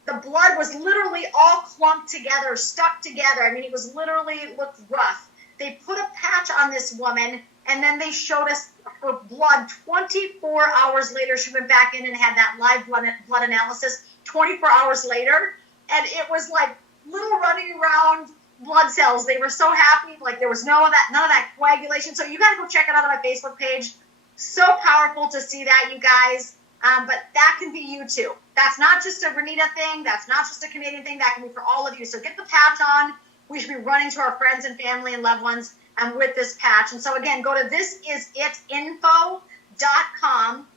the blood was literally all clumped together, stuck together. I mean, it was literally, looked rough. They put a patch on this woman, and then they showed us her blood 24 hours later. She went back in and had that live blood analysis 24 hours later, and it was like little running around blood cells. They were so happy. Like, there was none of that coagulation. So you got to go check it out on my Facebook page. So powerful to see that, you guys. But that can be you too. That's not just a Renita thing. That's not just a Canadian thing. That can be for all of you. So get the patch on. We should be running to our friends and family and loved ones with this patch. And so again, go to thisisinfo.com.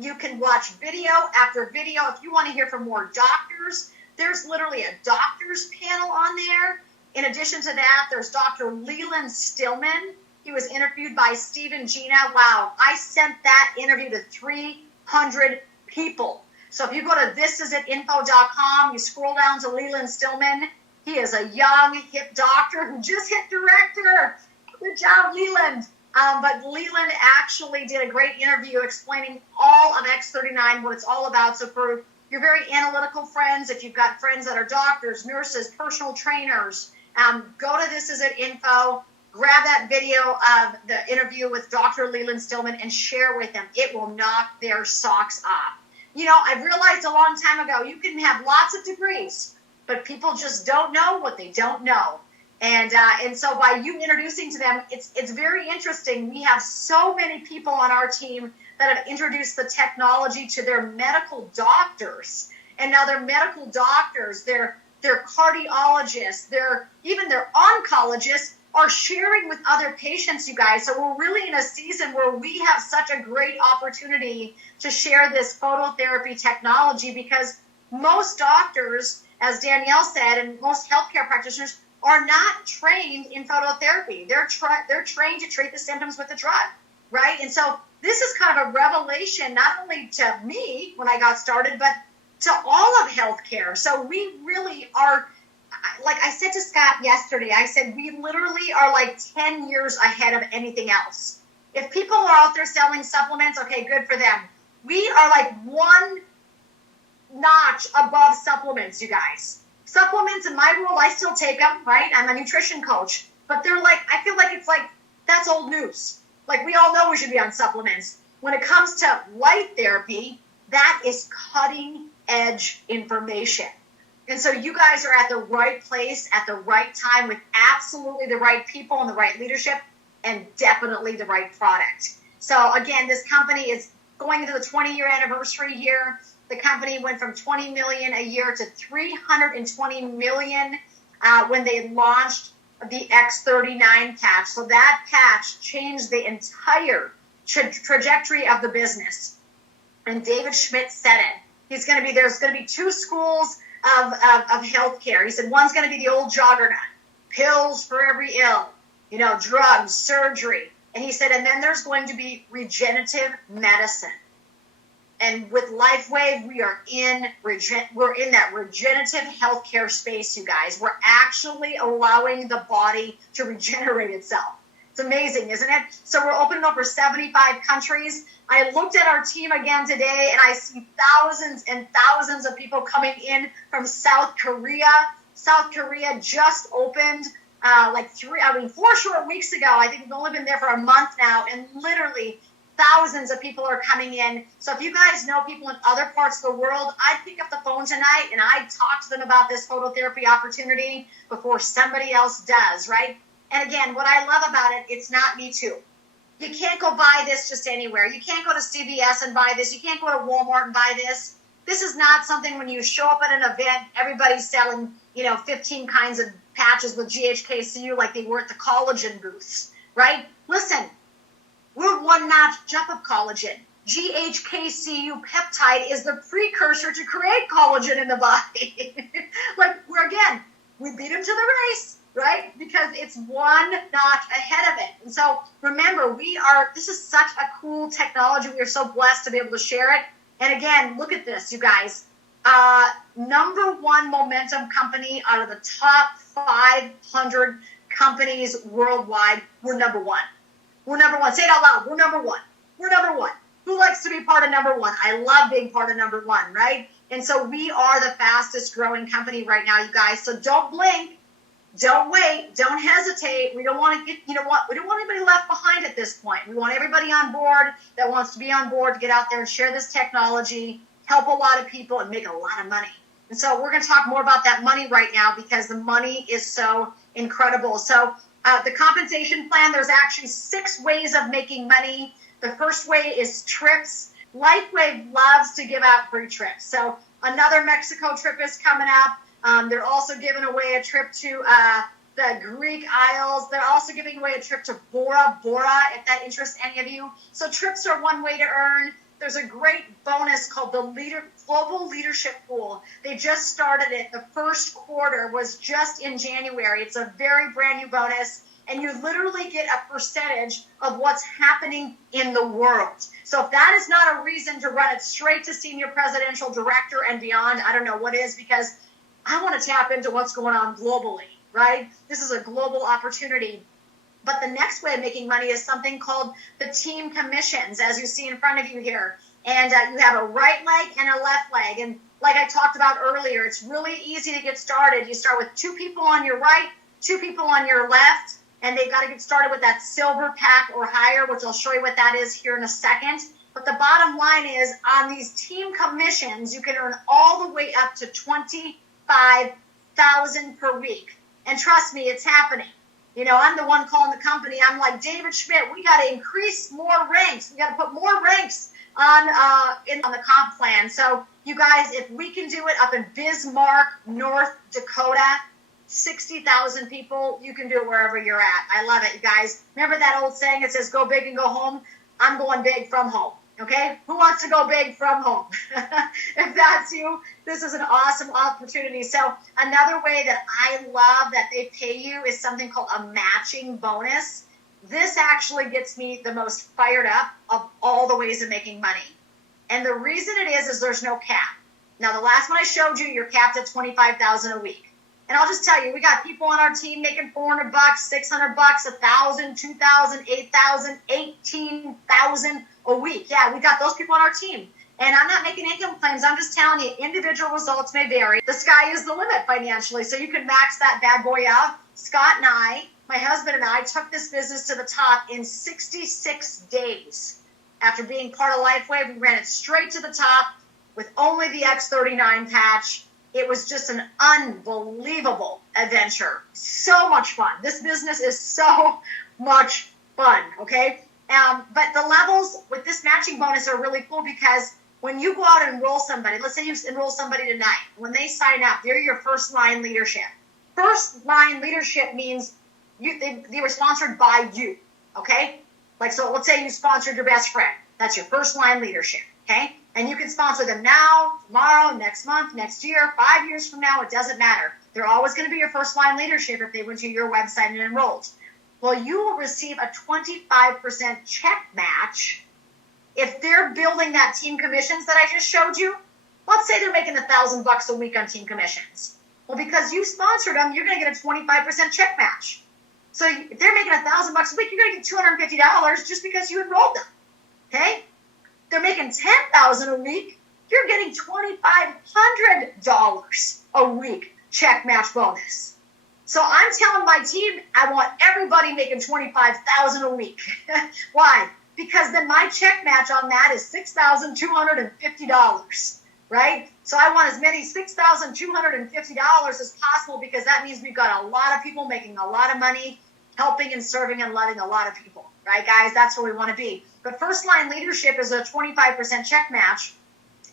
You can watch video after video. If you want to hear from more doctors, there's literally a doctor's panel on there. In addition to that, there's Dr. Leland Stillman. He was interviewed by Steve and Gina. Wow, I sent that interview to 300 people. So if you go to thisisinfo.com, you scroll down to Leland Stillman. He is a young, hip doctor who just hit director. Good job, Leland. But Leland actually did a great interview explaining all of X39, what it's all about. So for your very analytical friends, if you've got friends that are doctors, nurses, personal trainers, go to This Is It Info, grab that video of the interview with Dr. Leland Stillman and share with them. It will knock their socks off. You know, I've realized a long time ago, you can have lots of degrees, but people just don't know what they don't know. And so by you introducing to them, it's very interesting. We have so many people on our team that have introduced the technology to their medical doctors. And now their medical doctors, their cardiologists, even their oncologists are sharing with other patients, you guys. So we're really in a season where we have such a great opportunity to share this phototherapy technology, because most doctors, as Danielle said, and most healthcare practitioners are not trained in phototherapy. They're trained to treat the symptoms with a drug, right? And so this is kind of a revelation, not only to me when I got started, but to all of healthcare. So we really are, like I said to Scott yesterday, I said we literally are like 10 years ahead of anything else. If people are out there selling supplements, okay, good for them. We are like one notch above supplements, you guys. Supplements in my world, I still take them, right? I'm a nutrition coach, but they're like, I feel like it's like, that's old news. Like, we all know we should be on supplements. When it comes to light therapy, that is cutting edge information. And so you guys are at the right place at the right time with absolutely the right people and the right leadership and definitely the right product. So again, this company is going into the 20-year anniversary here. The company went from 20 million a year to 320 million when they launched the X39 patch. So that patch changed the entire trajectory of the business. And David Schmidt said it. There's going to be two schools of healthcare. He said one's going to be the old juggernaut, pills for every ill, drugs, surgery. And he said, and then there's going to be regenerative medicine. And with Lifewave, we're in that regenerative healthcare space, you guys. We're actually allowing the body to regenerate itself. It's amazing, isn't it? So we're open in over 75 countries. I looked at our team again today, and I see thousands and thousands of people coming in from South Korea. South Korea just opened 4 short weeks ago. I think we've only been there for a month now, and literally thousands of people are coming in. So if you guys know people in other parts of the world, I'd pick up the phone tonight and I'd talk to them about this phototherapy opportunity before somebody else does, right? And again, what I love about it, it's not me too. You can't go buy this just anywhere. You can't go to CVS and buy this. You can't go to Walmart and buy this. This is not something when you show up at an event, everybody's selling, 15 kinds of patches with GHKCU like they were at the collagen booths, right? Listen, we're one notch up of collagen. GHKCU peptide is the precursor to create collagen in the body. We beat them to the race, right? Because it's one notch ahead of it. And so remember, this is such a cool technology. We are so blessed to be able to share it. And again, look at this, you guys. Number one momentum company out of the top 500 companies worldwide. We're number one. We're number one. Say it out loud. We're number one. We're number one. Who likes to be part of number one? I love being part of number one, right? And so we are the fastest growing company right now, you guys. So don't blink. Don't wait. Don't hesitate. We don't want to we don't want anybody left behind at this point. We want everybody on board that wants to be on board to get out there and share this technology, help a lot of people, and make a lot of money. And so we're going to talk more about that money right now because the money is so incredible. So the compensation plan, there's actually 6 ways of making money. The first way is trips. Lifewave loves to give out free trips. So another Mexico trip is coming up. They're also giving away a trip to the Greek Isles. They're also giving away a trip to Bora Bora, if that interests any of you. So trips are one way to earn. There's a great bonus called the Global Leadership Pool. They just started it. The first quarter was just in January. It's a very brand new bonus. And you literally get a percentage of what's happening in the world. So if that is not a reason to run it straight to senior presidential director and beyond, I don't know what is, because I want to tap into what's going on globally, right? This is a global opportunity. But the next way of making money is something called the team commissions, as you see in front of you here. And you have a right leg and a left leg. And like I talked about earlier, it's really easy to get started. You start with 2 people on your right, 2 people on your left, and they've got to get started with that silver pack or higher, which I'll show you what that is here in a second. But the bottom line is, on these team commissions, you can earn all the way up to $25,000 per week. And trust me, it's happening. You know, I'm the one calling the company. I'm like, David Schmidt, we got to increase more ranks. We got to put more ranks on the comp plan. So you guys, if we can do it up in Bismarck, North Dakota, 60,000 people, you can do it wherever you're at. I love it, you guys. Remember that old saying, it says, go big and go home? I'm going big from home, okay? Who wants to go big from home? If that's you, this is an awesome opportunity. So another way that I love that they pay you is something called a matching bonus. This actually gets me the most fired up of all the ways of making money. And the reason it is there's no cap. Now, the last one I showed you, you're capped at $25,000 a week. And I'll just tell you, we got people on our team making $400, $600, $1,000, $2,000, $8,000, $18,000 a week. Yeah, we got those people on our team. And I'm not making income claims. I'm just telling you, individual results may vary. The sky is the limit financially, so you can max that bad boy out. Scott and I, my husband and I, took this business to the top in 66 days. After being part of Lifewave, we ran it straight to the top with only the X39 patch. It was just an unbelievable adventure. So much fun. This business is so much fun, okay? But the levels with this matching bonus are really cool because when you go out and enroll somebody, let's say you enroll somebody tonight, when they sign up, they're your first line leadership. First line leadership means they were sponsored by you, okay? Like, so let's say you sponsored your best friend. That's your first line leadership, okay? And you can sponsor them now, tomorrow, next month, next year, 5 years from now. It doesn't matter. They're always going to be your first line leadership if they went to your website and enrolled. Well, you will receive a 25% check match if they're building that team commissions that I just showed you. Let's say they're making $1,000 a week on team commissions. Well, because you sponsored them, you're going to get a 25% check match. So if they're making $1,000 a week, you're going to get $250 just because you enrolled them. Okay? They're making $10,000 a week, you're getting $2,500 a week check match bonus. So I'm telling my team, I want everybody making $25,000 a week. Why? Because then my check match on that is $6,250, right? So I want as many $6,250 as possible because that means we've got a lot of people making a lot of money, helping and serving and loving a lot of people. Right, guys? That's where we want to be. But first line leadership is a 25% check match.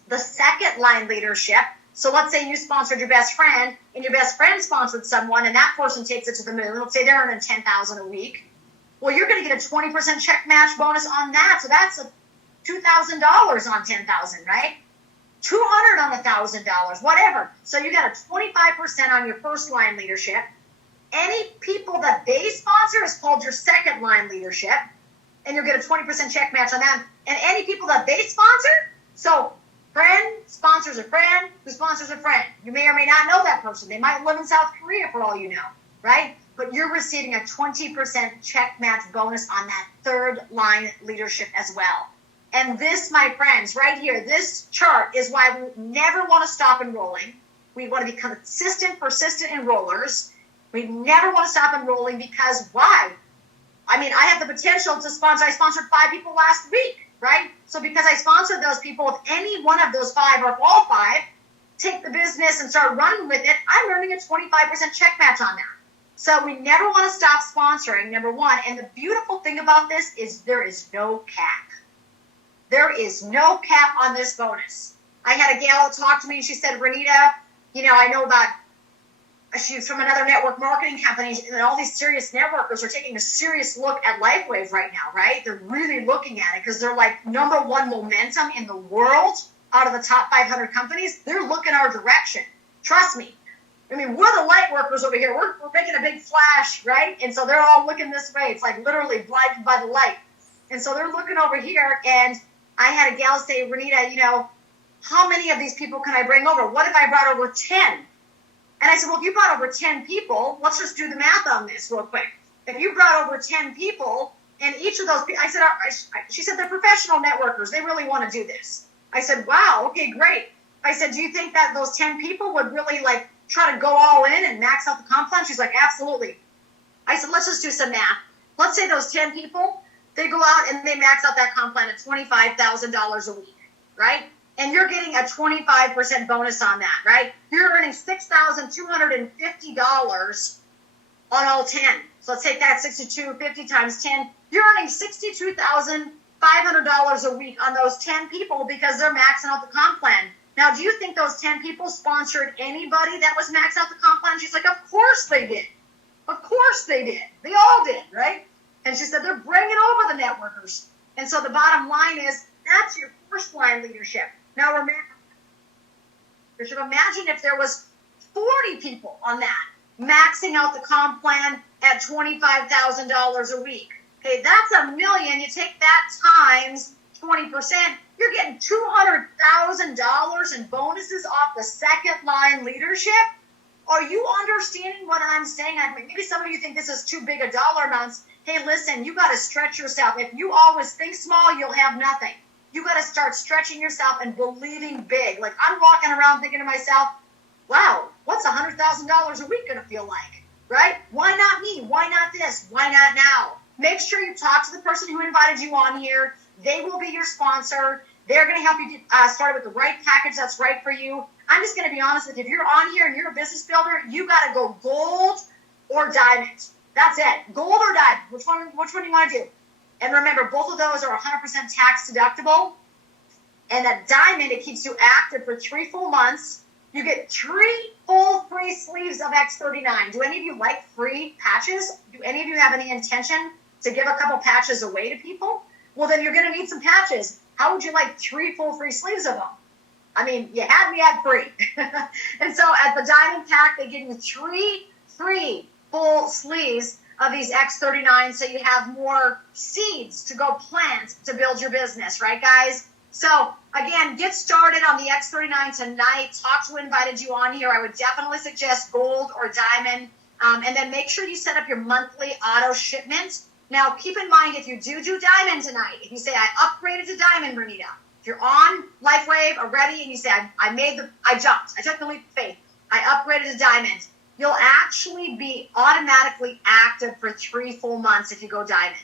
The second line leadership, so let's say you sponsored your best friend, and your best friend sponsored someone, and that person takes it to the moon. Let's say they're earning $10,000 a week. Well, you're going to get a 20% check match bonus on that. So that's $2,000 on $10,000, right? $200 on $1,000, whatever. So you got a 25% on your first line leadership. Any people that they sponsor is called your second line leadership, and you'll get a 20% check match on that. And any people that they sponsor, so friend sponsors a friend who sponsors a friend. You may or may not know that person. They might live in South Korea for all you know, right? But you're receiving a 20% check match bonus on that third line leadership as well. And this, my friends, right here, this chart is why we never want to stop enrolling. We want to be consistent, persistent enrollers. We never want to stop enrolling because why? I mean, I have the potential to sponsor. I sponsored 5 people last week, right? So because I sponsored those people, if any one of those 5 or all 5 take the business and start running with it, I'm earning a 25% check match on that. So we never want to stop sponsoring, number one. And the beautiful thing about this is there is no cap. there is no cap on this bonus. I had a gal talk to me and she said, Renita, I know about, she's from another network marketing company, and all these serious networkers are taking a serious look at Lifewave right now, right? They're really looking at it because they're like #1 momentum in the world out of the top 500 companies. They're looking our direction. Trust me. I mean, we're the light workers over here. We're making a big flash, right? And so they're all looking this way. It's like literally blinded by the light. And so they're looking over here, and I had a gal say, Renita, how many of these people can I bring over? What if I brought over 10? And I said, well, if you brought over 10 people, let's just do the math on this real quick. If you brought over 10 people, and each of those people, she said, they're professional networkers. They really want to do this. I said, wow, okay, great. I said, do you think that those 10 people would really try to go all in and max out the comp plan? She's like, absolutely. I said, let's just do some math. Let's say those 10 people, they go out and they max out that comp plan at $25,000 a week, right? And you're getting a 25% bonus on that, right? You're earning $6,250 on all 10. So let's take that 6250 times 10. You're earning $62,500 a week on those 10 people because they're maxing out the comp plan. Now, do you think those 10 people sponsored anybody that was maxed out the comp plan? She's like, of course they did. Of course they did. They all did, right? And she said, they're bringing over the networkers. And so the bottom line is, that's your first line leadership. Now, remember, you should imagine if there was 40 people on that, maxing out the comp plan at $25,000 a week. Okay, that's $1 million. You take that times 20%, you're getting $200,000 in bonuses off the second line leadership. Are you understanding what I'm saying? Maybe some of you think this is too big a dollar amounts. Hey, listen, you got to stretch yourself. If you always think small, you'll have nothing. You got to start stretching yourself and believing big. Like, I'm walking around thinking to myself, wow, what's $100,000 a week going to feel like, right? Why not me? Why not this? Why not now? Make sure you talk to the person who invited you on here. They will be your sponsor. They're going to help you get started with the right package that's right for you. I'm just going to be honest with you. If you're on here and you're a business builder, you got to go gold or diamond. That's it. Gold or diamond. Which one do you want to do? And remember, both of those are 100% tax deductible. And at diamond, it keeps you active for 3 full months. You get 3 full free sleeves of X39. Do any of you like free patches? Do any of you have any intention to give a couple patches away to people? Well, then you're going to need some patches. How would you like 3 full free sleeves of them? I mean, you had me at free. And so at the diamond pack, they give you 3 free full sleeves of these X39, so you have more seeds to go plant to build your business, right, guys? So, again, get started on the X39 tonight. Talk to who invited you on here. I would definitely suggest gold or diamond. And then make sure you set up your monthly auto shipment. Now, keep in mind, if you do diamond tonight, if you say, I upgraded to diamond, Renita, if you're on Lifewave already and you say, I jumped, I took the leap of faith, I upgraded to diamond, you'll actually be automatically active for 3 full months if you go diamond.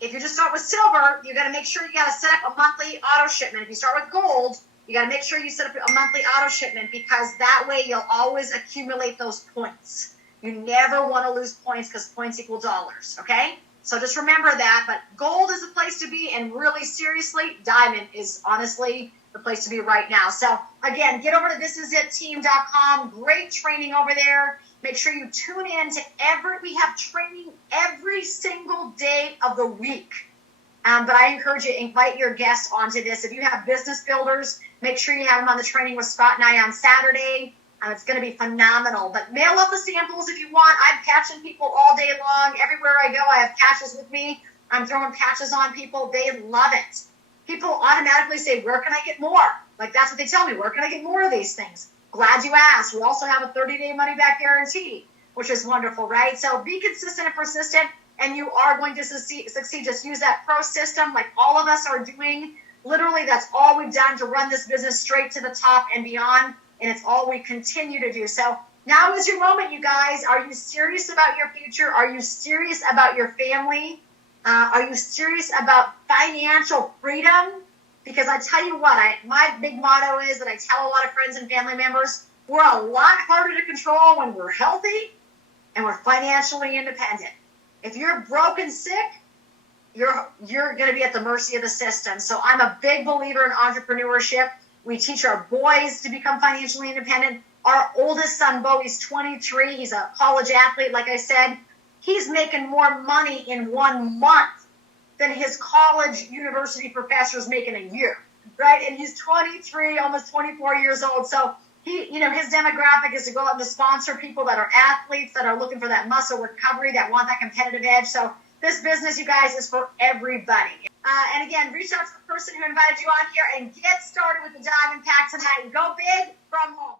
If you just start with silver, you got to make sure you got to set up a monthly auto shipment. If you start with gold, you got to make sure you set up a monthly auto shipment because that way you'll always accumulate those points. You never want to lose points because points equal dollars, okay? So just remember that. But gold is the place to be, and really seriously, diamond is honestly the place to be right now. So again, get over to thisisitteam.com. Great training over there. Make sure you tune in to we have training every single day of the week. But I encourage you to invite your guests onto this. If you have business builders, make sure you have them on the training with Scott and I on Saturday. It's going to be phenomenal. But mail up the samples if you want. I'm patching people all day long. Everywhere I go, I have patches with me. I'm throwing patches on people. They love it. People automatically say, where can I get more? Like, that's what they tell me. Where can I get more of these things? Glad you asked. We also have a 30-day money-back guarantee, which is wonderful, right? So be consistent and persistent, and you are going to succeed. Just use that pro system like all of us are doing. Literally, that's all we've done to run this business straight to the top and beyond, and it's all we continue to do. So now is your moment, you guys. Are you serious about your future? Are you serious about your family? Are you serious about financial freedom? Because I tell you what, my big motto is that I tell a lot of friends and family members, we're a lot harder to control when we're healthy and we're financially independent. If you're broke and sick, you're going to be at the mercy of the system. So I'm a big believer in entrepreneurship. We teach our boys to become financially independent. Our oldest son, Bo, he's 23. He's a college athlete. Like I said, he's making more money in 1 month than his college university professors make in a year, right? And he's 23, almost 24 years old. So he, his demographic is to go out and to sponsor people that are athletes, that are looking for that muscle recovery, that want that competitive edge. So this business, you guys, is for everybody. And again, reach out to the person who invited you on here and get started with the Diamond Pack tonight. Go big from home.